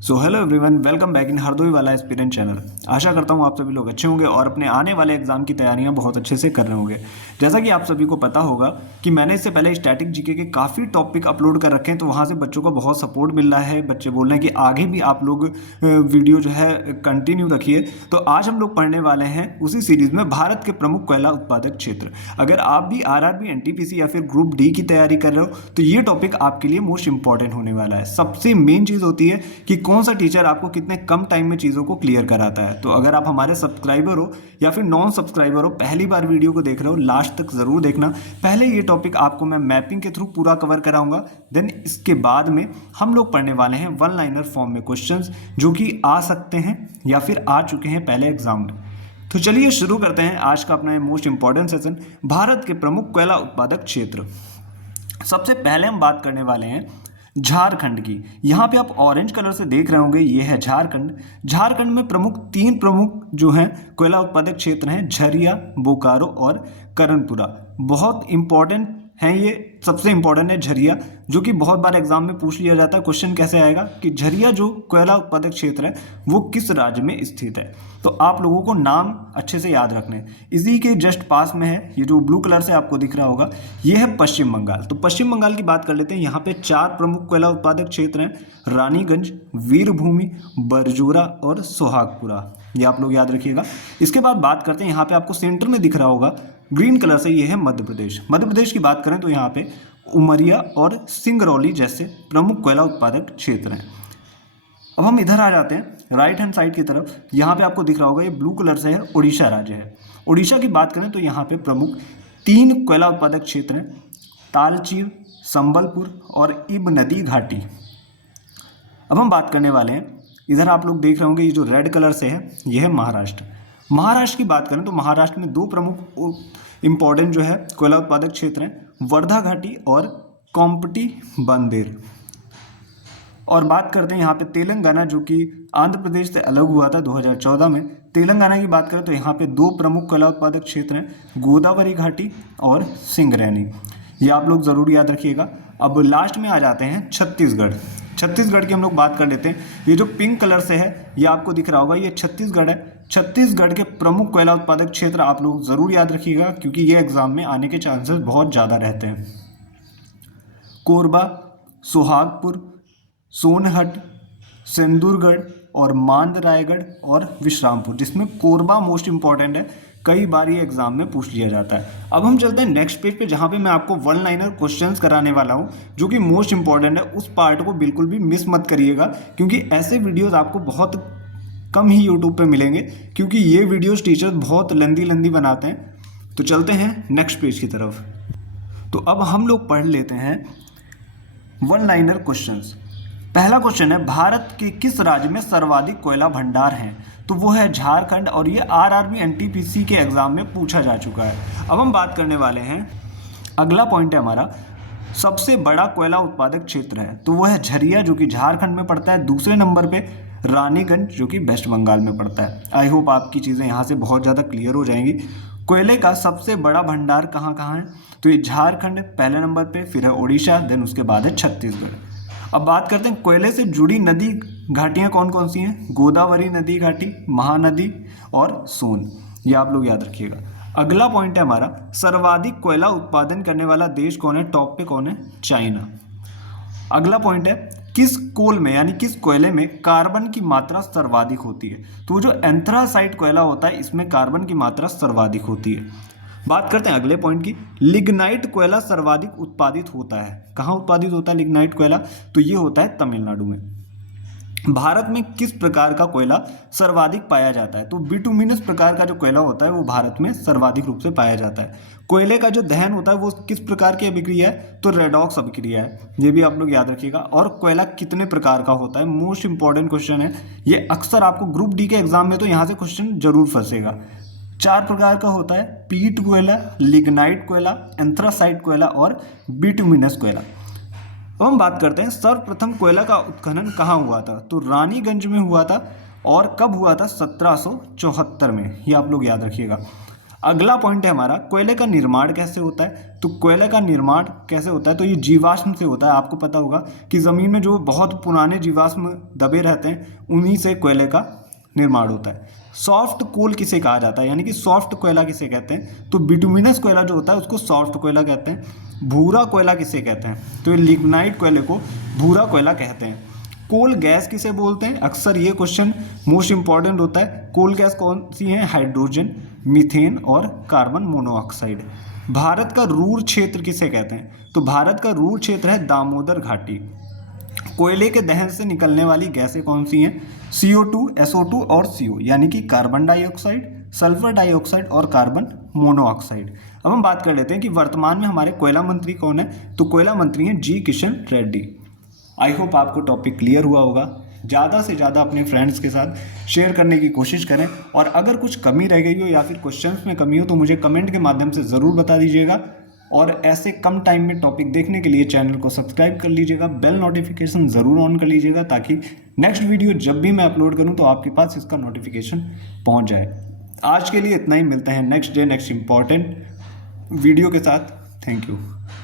So hello everyone, welcome back in Hardoi वाला aspirant channel. आशा करता हूँ आप सभी लोग अच्छे होंगे और अपने आने वाले एग्जाम की तैयारियां बहुत अच्छे से कर रहे होंगे। जैसा कि आप सभी को पता होगा कि मैंने इससे पहले स्टैटिक जीके के काफ़ी टॉपिक अपलोड कर रखे हैं, तो वहाँ से बच्चों का बहुत सपोर्ट मिल रहा है। बच्चे बोल रहे हैं कि आगे भी आप लोग वीडियो जो है कंटिन्यू रखिए। तो आज हम लोग पढ़ने वाले हैं उसी सीरीज में भारत के प्रमुख कोयला उत्पादक क्षेत्र। अगर आप भी आरआरबी, एनटीपीसी या फिर ग्रुप डी की तैयारी कर रहे हो तो ये टॉपिक आपके लिए मोस्ट इंपॉर्टेंट होने वाला है। सबसे मेन चीज़ होती है कि कौन सा टीचर आपको कितने कम टाइम में चीज़ों को क्लियर कराता है। तो अगर आप हमारे सब्सक्राइबर हो या फिर नॉन सब्सक्राइबर हो, पहली बार वीडियो को देख रहे हो, लास्ट तक ज़रूर देखना। पहले ये टॉपिक आपको मैं मैपिंग के थ्रू पूरा कवर कराऊंगा, देन इसके बाद में हम लोग पढ़ने वाले हैं वन लाइनर फॉर्म में क्वेश्चंस जो कि आ सकते हैं या फिर आ चुके हैं पहले एग्जाम में। तो चलिए शुरू करते हैं आज का अपना मोस्ट इंपॉर्टेंट सेशन, भारत के प्रमुख कोयला उत्पादक क्षेत्र। सबसे पहले हम बात करने वाले हैं झारखंड की। यहाँ पे आप ऑरेंज कलर से देख रहे होंगे, ये है झारखंड। झारखंड में तीन प्रमुख जो हैं कोयला उत्पादक क्षेत्र हैं, झरिया, बोकारो और करणपुरा। बहुत इंपॉर्टेंट हैं ये। सबसे इंपॉर्टेंट है झरिया, जो कि बहुत बार एग्जाम में पूछ लिया जाता है। क्वेश्चन कैसे आएगा कि झरिया जो कोयला उत्पादक क्षेत्र है वो किस राज्य में स्थित है। तो आप लोगों को नाम अच्छे से याद रखने हैं। इसी के जस्ट पास में है, ये जो ब्लू कलर से आपको दिख रहा होगा, ये है पश्चिम बंगाल। तो पश्चिम बंगाल की बात कर लेते हैं। यहाँ पे 4 प्रमुख कोयला उत्पादक क्षेत्र हैं, रानीगंज, वीरभूमि, बरजोरा और सोहागपुरा। ये आप लोग याद रखिएगा। इसके बाद बात करते हैं, यहाँ पे आपको सेंटर में दिख रहा होगा ग्रीन कलर से, ये है मध्य प्रदेश। मध्य प्रदेश की बात करें तो यहाँ पे उमरिया और सिंगरौली जैसे प्रमुख कोयला उत्पादक क्षेत्र हैं। अब हम इधर आ जाते हैं राइट हैंड साइड की तरफ। यहाँ पे आपको दिख रहा होगा, ये ब्लू कलर से है, उड़ीसा राज्य है। उड़ीसा की बात करें तो यहाँ पे प्रमुख 3 कोयला उत्पादक क्षेत्र हैं, तालचीर, संबलपुर और इब नदी घाटी। अब हम बात करने वाले हैं, इधर आप लोग देख रहे होंगे ये जो रेड कलर से है, ये है महाराष्ट्र। महाराष्ट्र की बात करें तो महाराष्ट्र में 2 प्रमुख इंपॉर्टेंट जो है कोयला उत्पादक क्षेत्र हैं, वर्धा घाटी और कोम्पटी बंदेर। और बात करते हैं यहाँ पे तेलंगाना, जो कि आंध्र प्रदेश से अलग हुआ था 2014 में। तेलंगाना की बात करें तो यहाँ पे 2 प्रमुख कोयला उत्पादक क्षेत्र हैं, गोदावरी घाटी और सिंगरैनी। ये आप लोग ज़रूर याद रखिएगा। अब लास्ट में आ जाते हैं छत्तीसगढ़। छत्तीसगढ़ की हम लोग बात कर लेते हैं। ये जो पिंक कलर से है, ये आपको दिख रहा होगा, ये छत्तीसगढ़ है। छत्तीसगढ़ के प्रमुख कोयला उत्पादक क्षेत्र आप लोग ज़रूर याद रखिएगा, क्योंकि ये एग्जाम में आने के चांसेस बहुत ज़्यादा रहते हैं। कोरबा, सोहागपुर, सोनहट, सिंदूरगढ़ और मांद रायगढ़ और विश्रामपुर, जिसमें कोरबा मोस्ट इंपॉर्टेंट है, कई बार ये एग्जाम में पूछ लिया जाता है। अब हम चलते हैं नेक्स्ट पेज पे, जहाँ पे मैं आपको वन लाइनर क्वेश्चंस कराने वाला हूँ, जो कि मोस्ट इंपॉर्टेंट है। उस पार्ट को बिल्कुल भी मिस मत करिएगा, क्योंकि ऐसे वीडियोस आपको बहुत कम ही यूट्यूब पे मिलेंगे, क्योंकि ये वीडियोस टीचर्स बहुत लंदी बनाते हैं। तो चलते हैं नेक्स्ट पेज की तरफ। तो अब हम लोग पढ़ लेते हैं वन लाइनर क्वेश्चंस। पहला क्वेश्चन है, भारत के किस राज्य में सर्वाधिक कोयला भंडार हैं? तो वो है झारखंड, और ये आरआरबी एनटीपीसी के एग्जाम में पूछा जा चुका है। अब हम बात करने वाले हैं, अगला पॉइंट है हमारा, सबसे बड़ा कोयला उत्पादक क्षेत्र है, तो वो है झरिया, जो कि झारखंड में पड़ता है। दूसरे नंबर पे रानीगंज, जो कि वेस्ट बंगाल में पड़ता है। आई होप आपकी चीज़ें यहाँ से बहुत ज़्यादा क्लियर हो जाएंगी। कोयले का सबसे बड़ा भंडार कहाँ कहाँ है? तो ये झारखंड पहले नंबर पे, फिर है उड़ीसा, देन उसके बाद है छत्तीसगढ़। अब बात करते हैं कोयले से जुड़ी नदी घाटियाँ कौन कौन सी हैं। गोदावरी नदी घाटी, महानदी और सोन। ये आप लोग याद रखिएगा। अगला पॉइंट है हमारा, सर्वाधिक कोयला उत्पादन करने वाला देश कौन है? टॉप पे कौन है? चाइना। अगला पॉइंट है, किस कोल में यानी किस कोयले में कार्बन की मात्रा सर्वाधिक होती है? तो जो एंथ्रासाइट कोयला होता है, इसमें कार्बन की मात्रा सर्वाधिक होती है। बात करते हैं अगले पॉइंट की, लिग्नाइट कोयला सर्वाधिक उत्पादित होता है। कहाँ उत्पादित होता है लिग्नाइट कोयला? तो ये होता है तमिलनाडु में। भारत में किस प्रकार का कोयला सर्वाधिक पाया जाता है? तो बिटुमिनस प्रकार का जो कोयला होता है वो भारत में सर्वाधिक रूप से पाया जाता है। कोयले का जो दहन होता है वो किस प्रकार की अभिक्रिया है? तो रेडॉक्स अभिक्रिया है। ये भी आप लोग याद रखिएगा। और कोयला कितने प्रकार का होता है? मोस्ट इंपॉर्टेंट क्वेश्चन है ये। अक्सर आपको ग्रुप डी के एग्जाम में तो यहाँ से क्वेश्चन जरूर फंसेगा। 4 प्रकार का होता है, पीट कोयला, लिग्नाइट कोयला, एंथ्रासाइट कोयला और बिटुमिनस कोयला। अब हम बात करते हैं सर्वप्रथम कोयला का उत्खनन कहाँ हुआ था? तो रानीगंज में हुआ था। और कब हुआ था? 1774 में। ये आप लोग याद रखिएगा। अगला पॉइंट है हमारा, कोयले का निर्माण कैसे होता है। तो कोयले का निर्माण कैसे होता है, तो ये जीवाश्म से होता है। आपको पता होगा कि ज़मीन में जो बहुत पुराने जीवाश्म दबे रहते हैं उन्हीं से कोयले का निर्माण होता है। सॉफ्ट कोल किसे कहा जाता है, यानी कि सॉफ्ट कोयला किसे कहते हैं, तो बिटुमिनस कोयला जो होता है उसको सॉफ्ट कोयला कहते हैं। भूरा कोयला किसे कहते हैं, तो ये लिग्नाइट कोयले को भूरा कोयला कहते हैं। कोल गैस किसे बोलते हैं, अक्सर ये क्वेश्चन मोस्ट इंपॉर्टेंट होता है। कोल गैस कौन सी है, हाइड्रोजन, मीथेन और कार्बन मोनोऑक्साइड। भारत का रूर क्षेत्र किसे कहते हैं, तो भारत का रूर क्षेत्र है दामोदर घाटी। कोयले के दहन से निकलने वाली गैसें कौन सी हैं, CO2, SO2 और CO, यानी कि कार्बन डाइऑक्साइड, सल्फर डाइऑक्साइड और कार्बन मोनोऑक्साइड। अब हम बात कर लेते हैं कि वर्तमान में हमारे कोयला मंत्री कौन है, तो कोयला मंत्री हैं जी किशन रेड्डी। आई होप आपको टॉपिक क्लियर हुआ होगा। ज़्यादा से ज़्यादा अपने फ्रेंड्स के साथ शेयर करने की कोशिश करें, और अगर कुछ कमी रह गई हो या फिर क्वेश्चंस में कमी हो तो मुझे कमेंट के माध्यम से ज़रूर बता दीजिएगा। और ऐसे कम टाइम में टॉपिक देखने के लिए चैनल को सब्सक्राइब कर लीजिएगा, बेल नोटिफिकेशन ज़रूर ऑन कर लीजिएगा, ताकि नेक्स्ट वीडियो जब भी मैं अपलोड करूं तो आपके पास इसका नोटिफिकेशन पहुंच जाए। आज के लिए इतना ही, मिलते हैं next day next important video के साथ। Thank you.